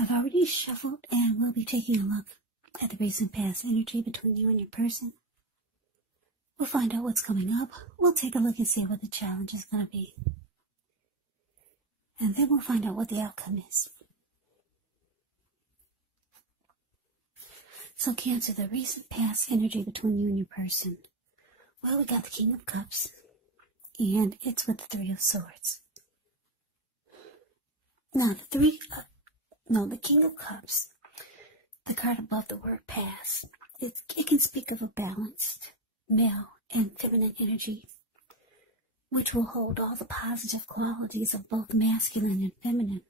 I've already shuffled and we'll be taking a look at the recent past energy between you and your person. We'll find out what's coming up. We'll take a look and see what the challenge is going to be. And then we'll find out what the outcome is. So Cancer, the recent past energy between you and your person. Well, we got the King of Cups. And it's with the Three of Swords. Now, the King of Cups, the card above the word past, it can speak of a balanced male and feminine energy, which will hold all the positive qualities of both masculine and feminine.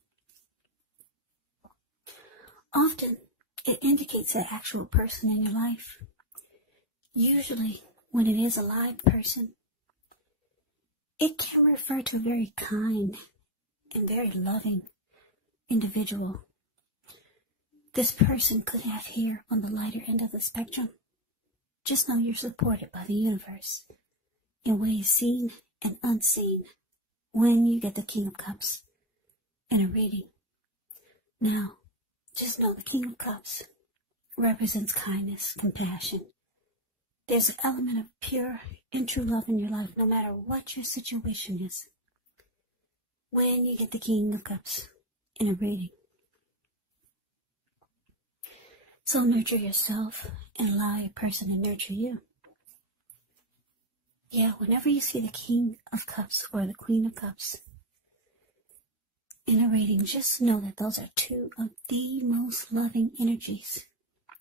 Often, it indicates the actual person in your life. Usually, when it is a live person, it can refer to a very kind and very loving individual. This person could have here on the lighter end of the spectrum. Just know you're supported by the universe in ways seen and unseen when you get the King of Cups in a reading. Now, just know the King of Cups represents kindness, compassion. There's an element of pure and true love in your life, no matter what your situation is, when you get the King of Cups in a reading. So nurture yourself and allow your person to nurture you. Yeah, whenever you see the King of Cups or the Queen of Cups in a reading, just know that those are two of the most loving energies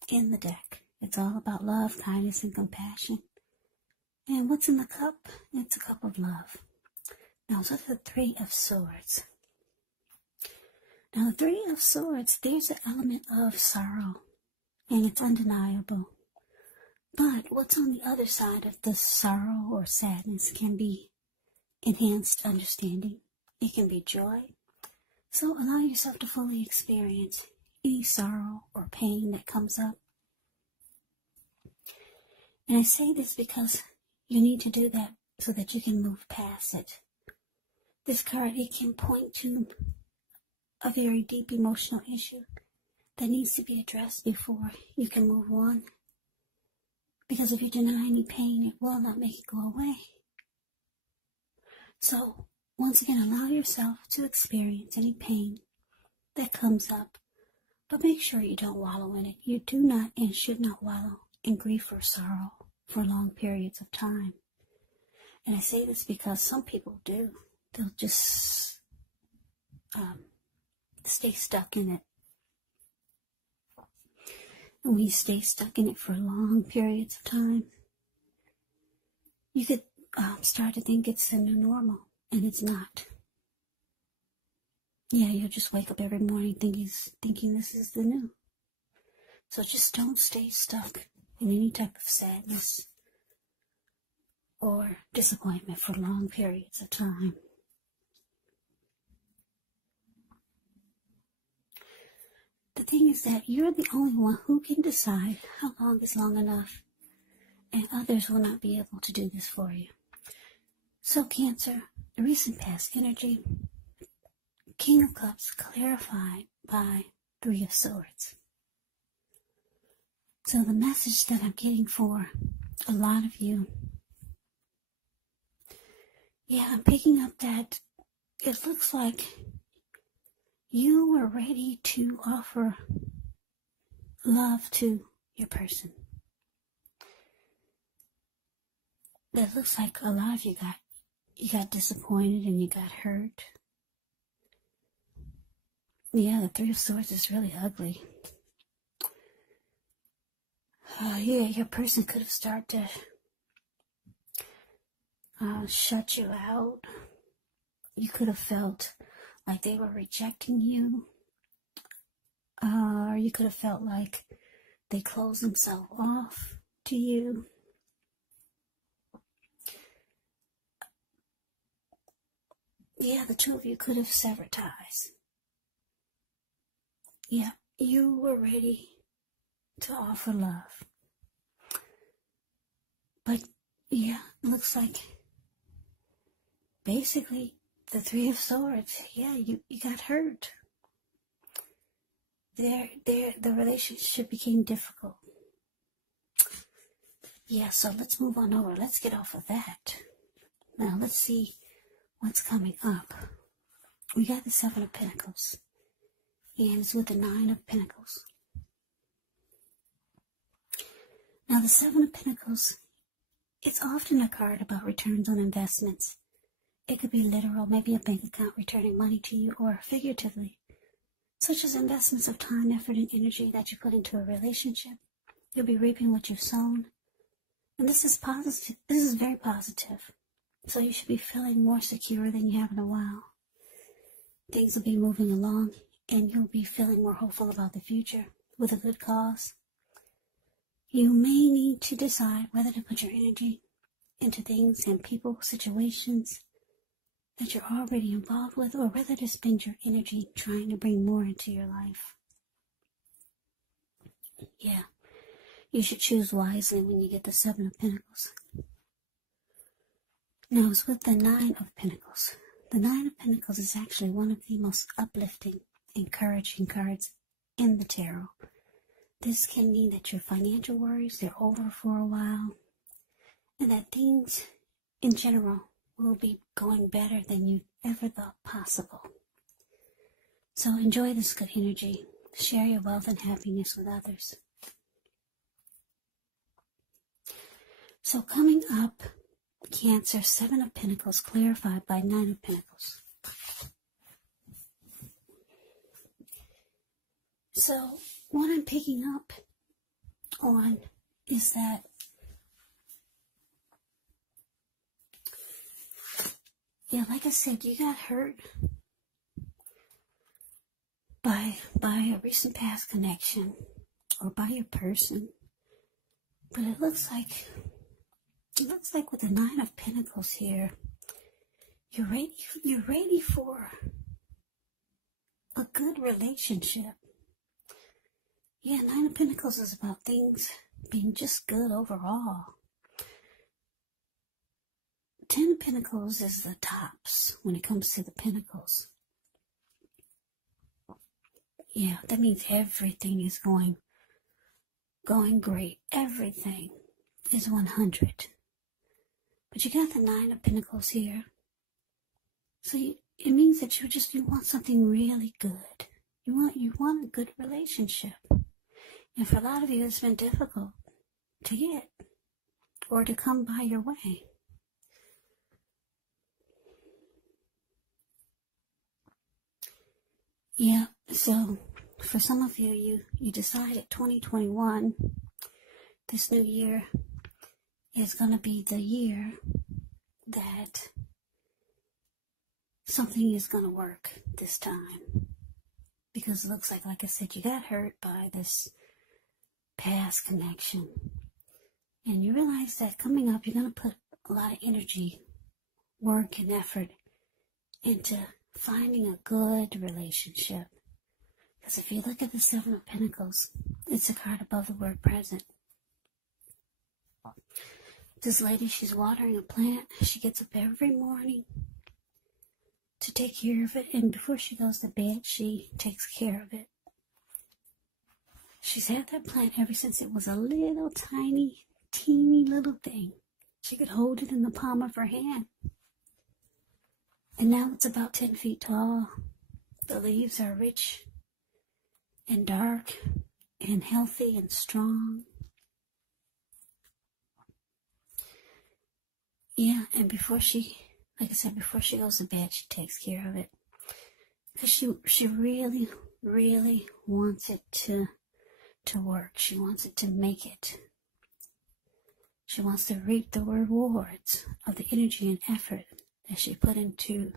in the deck. It's all about love, kindness, and compassion. And what's in the cup? It's a cup of love. Now, look at the Three of Swords. Now, the Three of Swords, there's an element of sorrow, and it's undeniable. But what's on the other side of the sorrow or sadness can be enhanced understanding. It can be joy. So allow yourself to fully experience any sorrow or pain that comes up. And I say this because you need to do that so that you can move past it. This card, it can point to a very deep emotional issue that needs to be addressed before you can move on. Because if you deny any pain, it will not make it go away. So, once again, allow yourself to experience any pain that comes up. But make sure you don't wallow in it. You do not and should not wallow in grief or sorrow for long periods of time. And I say this because some people do. They'll just stay stuck in it. And when you stay stuck in it for long periods of time, you could start to think it's the new normal, and it's not. Yeah, you'll just wake up every morning thinking this is the new. So just don't stay stuck in any type of sadness or disappointment for long periods of time. The thing is that you're the only one who can decide how long is long enough, and others will not be able to do this for you. So Cancer, the recent past energy, King of Cups clarified by Three of Swords. So the message that I'm getting for a lot of you, yeah, I'm picking up that it looks like you were ready to offer love to your person. It looks like a lot of you got disappointed and you got hurt. Yeah, the Three of Swords is really ugly. Yeah, your person could have started to shut you out. You could have felt like they were rejecting you. Or you could have felt like they closed themselves off to you. Yeah, the two of you could have severed ties. Yeah, you were ready to offer love. But, yeah, it looks like basically the Three of Swords, yeah, you got hurt. the relationship became difficult. Yeah, so let's move on over. Let's get off of that. Now let's see what's coming up. We got the Seven of Pentacles, and it's with the Nine of Pentacles. Now the Seven of Pentacles, it's often a card about returns on investments. It could be literal, maybe a bank account returning money to you, or figuratively, such as investments of time, effort, and energy that you put into a relationship. You'll be reaping what you've sown. And this is positive. This is very positive. So you should be feeling more secure than you have in a while. Things will be moving along, and you'll be feeling more hopeful about the future with a good cause. You may need to decide whether to put your energy into things and people, situations that you're already involved with, or whether to spend your energy trying to bring more into your life. Yeah. You should choose wisely when you get the Seven of Pentacles. Now it's with the Nine of Pentacles. The Nine of Pentacles is actually one of the most uplifting, encouraging cards in the tarot. This can mean that your financial worries, they're over for a while, and that things in general will be going better than you ever thought possible. So enjoy this good energy. Share your wealth and happiness with others. So coming up, Cancer, Seven of Pentacles, clarified by Nine of Pentacles. So what I'm picking up on is that like I said, you got hurt by a recent past connection or by your person. But it looks like with the Nine of Pentacles here, you're ready for a good relationship. Yeah, Nine of Pentacles is about things being just good overall. Ten of Pentacles is the tops when it comes to the Pentacles. Yeah, that means everything is going great. Everything is 100. But you got the Nine of Pentacles here. So it means that you want something really good. You want a good relationship. And for a lot of you, it's been difficult to get or to come by your way. Yeah, so for some of you, you decided 2021, this new year, is going to be the year that something is going to work this time. Because it looks like I said, you got hurt by this past connection. And you realize that coming up, you're going to put a lot of energy, work, and effort into finding a good relationship. Because if you look at the Seven of Pentacles, it's a card above the word present. This lady, she's watering a plant. She gets up every morning to take care of it. And before she goes to bed, she takes care of it. She's had that plant ever since it was a little tiny, teeny little thing. She could hold it in the palm of her hand. And now it's about 10 feet tall. The leaves are rich and dark and healthy and strong. Yeah, and before she goes to bed, she takes care of it. Because she really, really wants it to work. She wants it to make it. She wants to reap the rewards of the energy and effort that she put into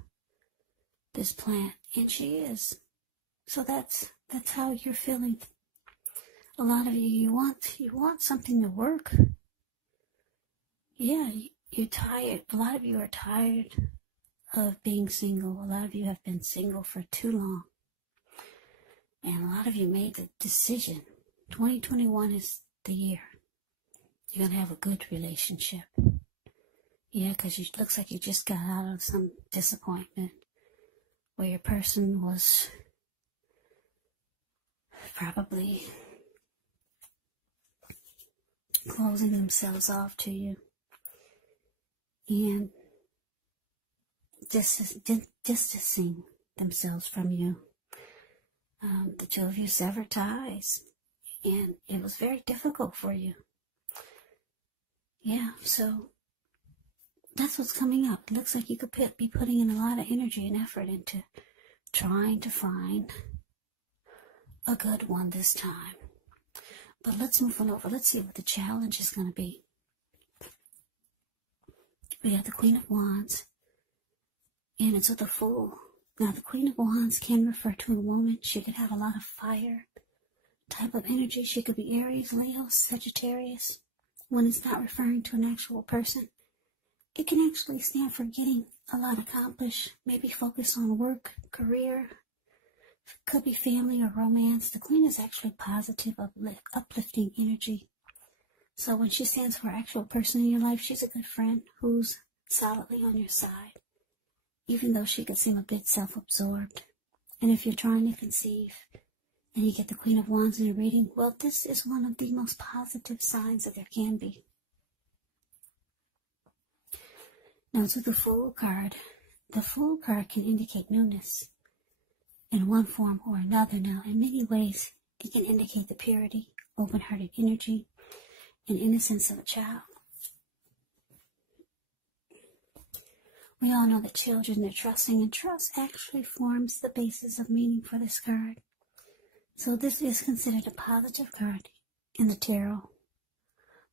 this plant. And she is. So that's how you're feeling. A lot of you want something to work. Yeah, you're tired. A lot of you are tired of being single. A lot of you have been single for too long. And a lot of you made the decision. 2021 is the year. You're going to have a good relationship. Yeah, because it looks like you just got out of some disappointment where your person was probably closing themselves off to you and distancing themselves from you. The two of you severed ties, and it was very difficult for you. Yeah, so that's what's coming up. It looks like you could be putting in a lot of energy and effort into trying to find a good one this time. But let's move on over. Let's see what the challenge is going to be. We have the Queen of Wands, and it's with a Fool. Now, the Queen of Wands can refer to a woman. She could have a lot of fire type of energy. She could be Aries, Leo, Sagittarius. When it's not referring to an actual person, it can actually stand for getting a lot accomplished, maybe focus on work, career, could be family or romance. The Queen is actually positive, uplifting energy. So when she stands for an actual person in your life, she's a good friend who's solidly on your side, even though she could seem a bit self-absorbed. And if you're trying to conceive and you get the Queen of Wands in your reading, well, this is one of the most positive signs that there can be. Now, to the Fool card. The Fool card can indicate newness in one form or another. Now, in many ways, it can indicate the purity, open-hearted energy, and innocence of a child. We all know that children, they're trusting, and trust actually forms the basis of meaning for this card. So this is considered a positive card in the tarot,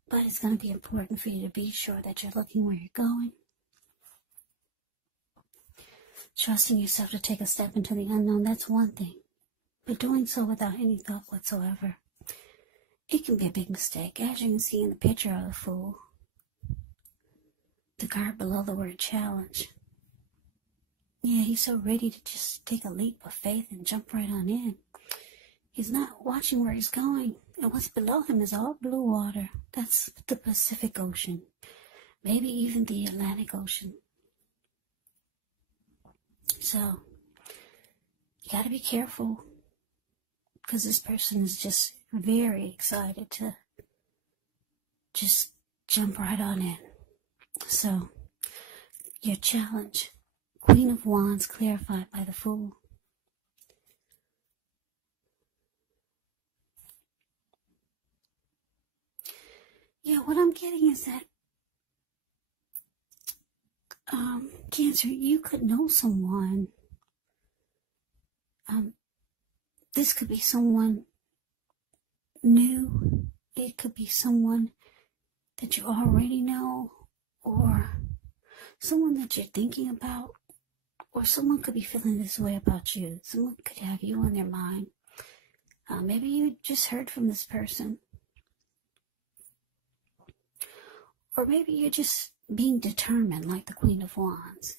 but it's going to be important for you to be sure that you're looking where you're going, trusting yourself to take a step into the unknown. That's one thing, but doing so without any thought whatsoever, it can be a big mistake. As you can see in the picture of the Fool, the card below the word challenge. Yeah, he's so ready to just take a leap of faith and jump right on in. He's not watching where he's going, and what's below him is all blue water. That's the Pacific Ocean, maybe even the Atlantic Ocean. So, you got to be careful, because this person is just very excited to just jump right on in. So, your challenge, Queen of Wands clarified by the Fool. Yeah, what I'm getting is that, Cancer, you could know someone. This could be someone new. It could be someone that you already know, or someone that you're thinking about, or someone could be feeling this way about you. Someone could have you on their mind. Maybe you just heard from this person, or maybe you're just being determined, like the Queen of Wands.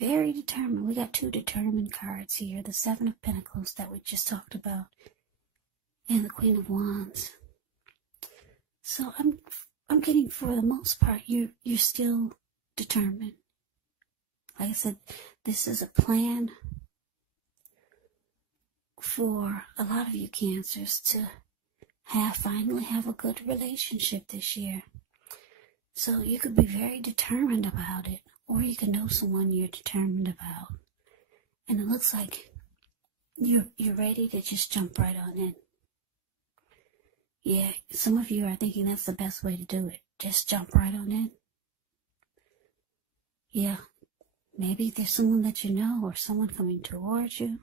Very determined. We got two determined cards here. The Seven of Pentacles that we just talked about, and the Queen of Wands. So I'm getting, for the most part, you're still determined. Like I said, this is a plan for a lot of you Cancers to finally have a good relationship this year. So you could be very determined about it, or you can know someone you're determined about, and it looks like you're ready to just jump right on in. Yeah, some of you are thinking that's the best way to do it. Just jump right on in. Yeah, maybe there's someone that you know, or someone coming towards you.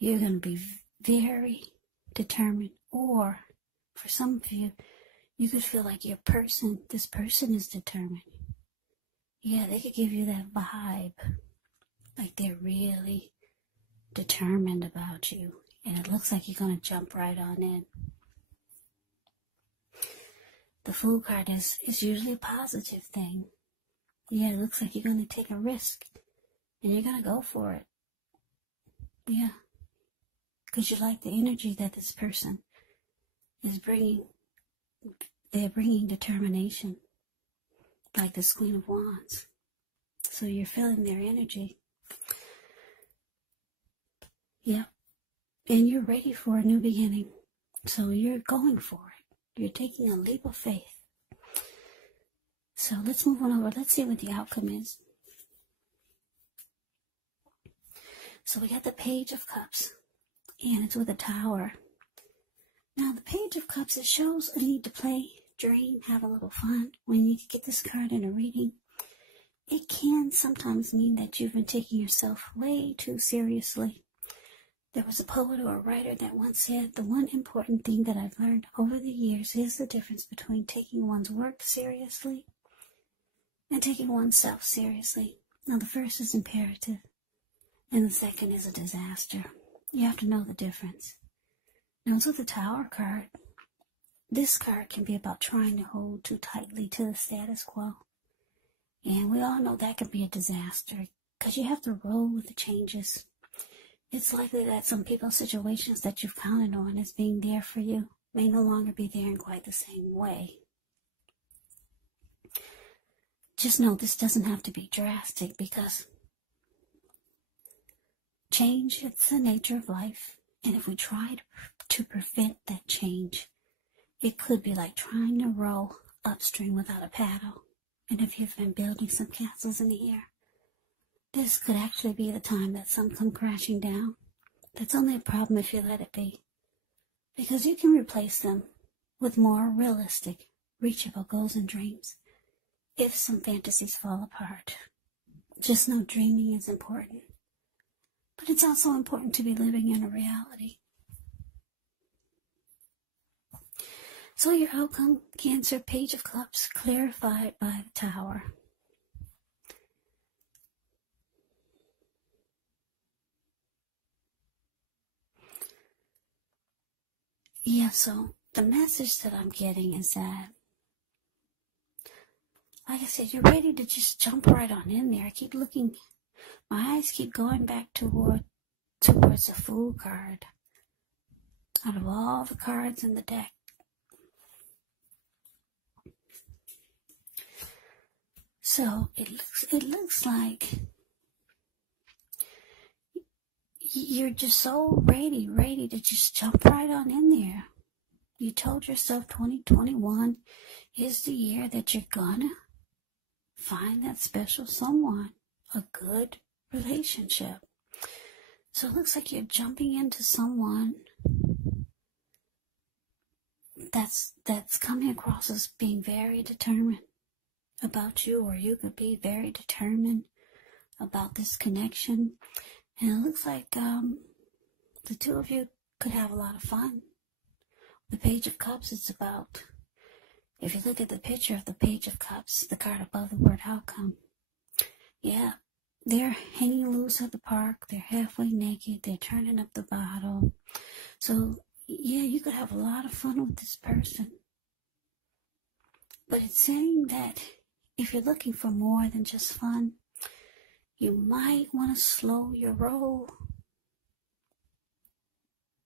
You're going to be very determined, or for some of you, you could feel like this person is determined. Yeah, they could give you that vibe, like they're really determined about you, and it looks like you're going to jump right on in. The Fool card is usually a positive thing. Yeah, it looks like you're going to take a risk, and you're going to go for it. Yeah, because you like the energy that this person is bringing. They're bringing determination, like this Queen of Wands. So you're feeling their energy. Yeah. And you're ready for a new beginning. So you're going for it. You're taking a leap of faith. So let's move on over. Let's see what the outcome is. So we got the Page of Cups. And it's with a Tower. Now the Page of Cups, it shows a need to play, dream, have a little fun. When you get this card in a reading, it can sometimes mean that you've been taking yourself way too seriously. There was a poet or a writer that once said, the one important thing that I've learned over the years is the difference between taking one's work seriously and taking oneself seriously. Now the first is imperative, and the second is a disaster. You have to know the difference. Now with the Tower card, this card can be about trying to hold too tightly to the status quo. And we all know that can be a disaster, because you have to roll with the changes. It's likely that some people's situations that you've counted on as being there for you may no longer be there in quite the same way. Just know this doesn't have to be drastic, because change, it's the nature of life. And if we try to prevent that change, it could be like trying to row upstream without a paddle. And if you've been building some castles in the air, this could actually be the time that some come crashing down. That's only a problem if you let it be, because you can replace them with more realistic, reachable goals and dreams if some fantasies fall apart. Just know dreaming is important, but it's also important to be living in a reality. So your outcome, Cancer, Page of Cups, clarified by the Tower. Yeah, so the message that I'm getting is that, like I said, you're ready to just jump right on in there. I keep looking, my eyes keep going back towards the Fool card. Out of all the cards in the deck, so it looks like you're just so ready to just jump right on in there. You told yourself 2021 is the year that you're gonna find that special someone, a good relationship. So it looks like you're jumping into someone that's coming across as being very determined about you, or you could be very determined about this connection. And it looks like the two of you could have a lot of fun. The Page of Cups, it's about, if you look at the picture of the Page of Cups, the card above the word outcome, yeah, they're hanging loose at the park, they're halfway naked, they're turning up the bottle. So, yeah, you could have a lot of fun with this person. But it's saying that if you're looking for more than just fun, you might want to slow your roll.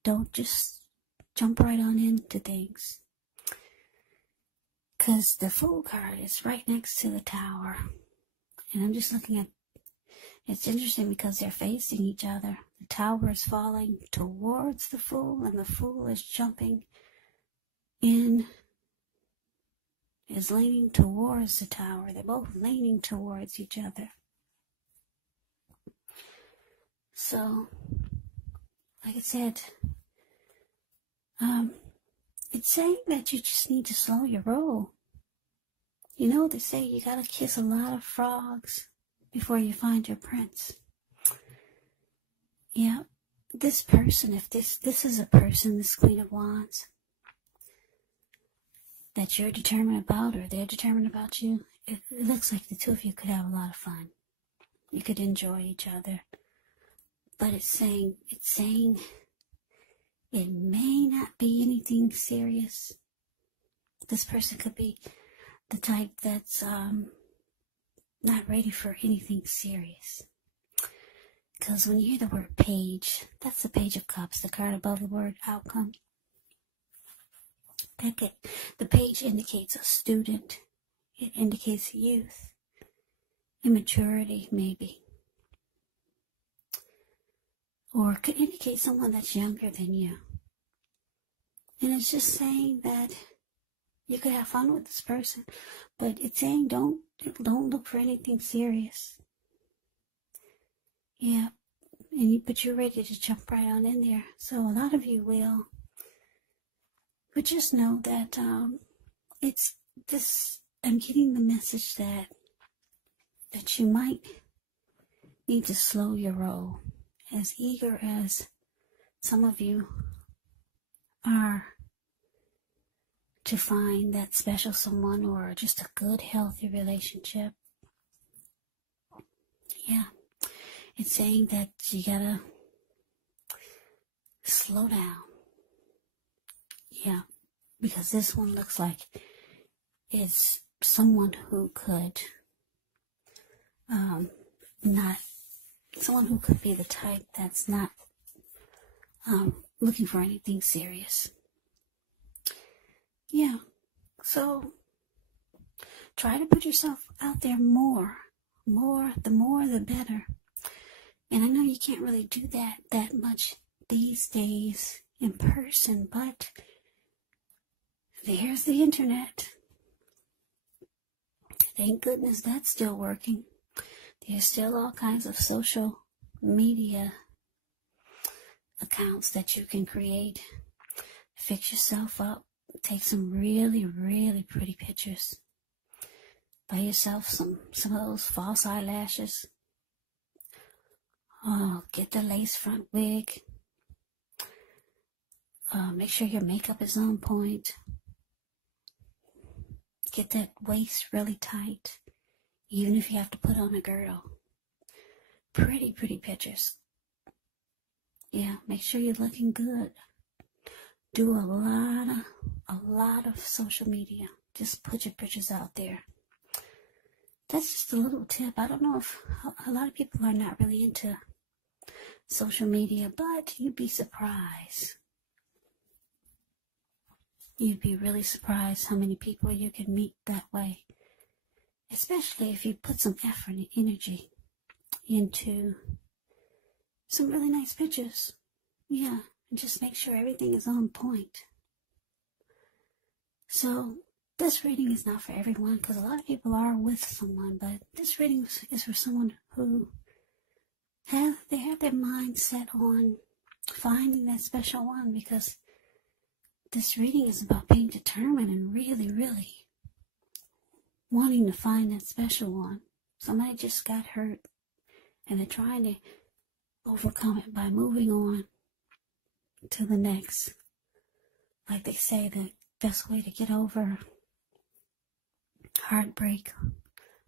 Don't just jump right on into things. Because the Fool card is right next to the Tower. And I'm just looking at, it's interesting because they're facing each other. The Tower is falling towards the Fool, and the Fool is jumping in, is leaning towards the Tower. They're both leaning towards each other. So, like I said, it's saying that you just need to slow your roll. You know, they say you gotta kiss a lot of frogs before you find your prince. Yeah, this person, if this is a person, this Queen of Wands, that you're determined about, or they're determined about you, it looks like the two of you could have a lot of fun. You could enjoy each other. But it's saying it may not be anything serious. This person could be the type that's not ready for anything serious. Because when you hear the word page, that's the Page of Cups, the card above the word outcome. The page indicates a student. It indicates youth, immaturity maybe. or could indicate someone that's younger than you. And it's just saying that you could have fun with this person, but it's saying don't look for anything serious. Yeah, but you're ready to jump right on in there. So a lot of you will. But just know that it's this. I'm getting the message that you might need to slow your roll. As eager as some of you are to find that special someone or just a good, healthy relationship. Yeah, it's saying that you gotta slow down. Yeah, because this one looks like it's someone who could someone who could be the type that's not looking for anything serious. Yeah, so try to put yourself out there more, the more the better. And I know you can't really do that much these days in person, but there's the internet. Thank goodness that's still working. There's still all kinds of social media accounts that you can create. Fix yourself up. Take some really, really pretty pictures. Buy yourself some of those false eyelashes. Oh, get the lace front wig. Make sure your makeup is on point. Get that waist really tight, even if you have to put on a girdle. Pretty pictures. Yeah, make sure you're looking good. Do a lot of social media. Just put your pictures out there. That's just a little tip. I don't know if a lot of people are not really into social media, but you'd be surprised. You'd be really surprised how many people you can meet that way. Especially if you put some effort and energy into some really nice pictures. Yeah, and just make sure everything is on point. So, this reading is not for everyone, because a lot of people are with someone, but this reading is for someone who have their mind set on finding that special one, because this reading is about being determined and really, really wanting to find that special one. Somebody just got hurt, and they're trying to overcome it by moving on to the next. Like they say, the best way to get over heartbreak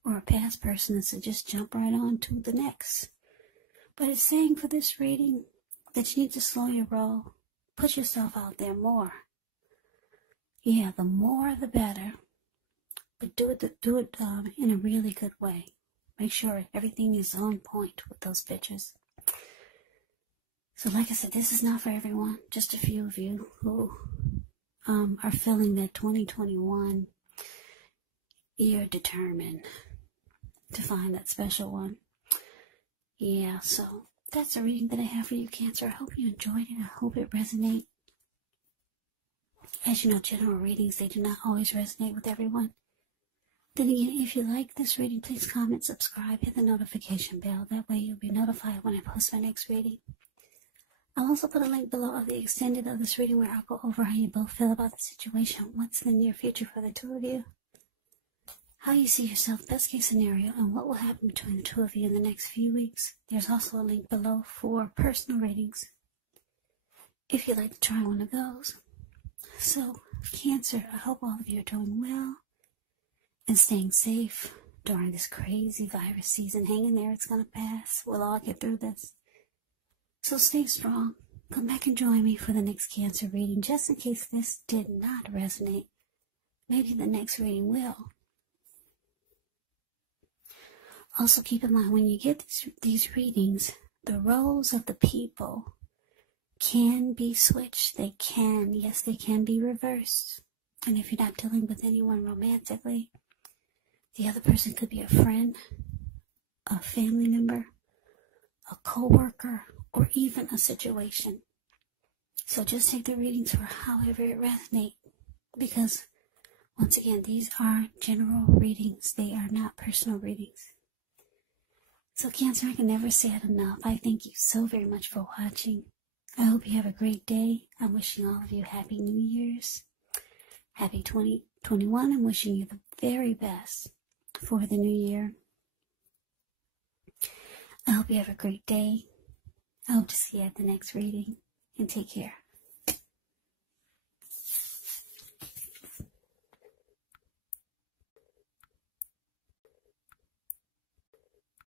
or a past person is to just jump right on to the next. But it's saying for this reading that you need to slow your roll. Put yourself out there more. Yeah, the more the better. But do it in a really good way. Make sure everything is on point with those pictures. So like I said, this is not for everyone. Just a few of you who are feeling that 2021, you're determined to find that special one. Yeah, so that's a reading that I have for you, Cancer. I hope you enjoyed it. I hope it resonates. As you know, general readings, they do not always resonate with everyone. Then again, if you like this reading, please comment, subscribe, hit the notification bell. That way you'll be notified when I post my next reading. I'll also put a link below of the extended of this reading where I'll go over how you both feel about the situation, what's in the near future for the two of you, how you see yourself, best case scenario, and what will happen between the two of you in the next few weeks. There's also a link below for personal readings, if you'd like to try one of those. So, Cancer, I hope all of you are doing well and staying safe during this crazy virus season. Hang in there, it's going to pass. We'll all get through this. So stay strong. Come back and join me for the next Cancer reading, just in case this did not resonate. Maybe the next reading will. Also keep in mind, when you get these readings, the roles of the people can be switched. They can be reversed. And if you're not dealing with anyone romantically, the other person could be a friend, a family member, a co-worker, or even a situation. So just take the readings for however it resonates, because once again, these are general readings. They are not personal readings. So Cancer, I can never say it enough. I thank you so very much for watching. I hope you have a great day. I'm wishing all of you Happy New Year's. Happy 2021. I'm wishing you the very best for the new year. I hope you have a great day. I hope to see you at the next reading, and take care.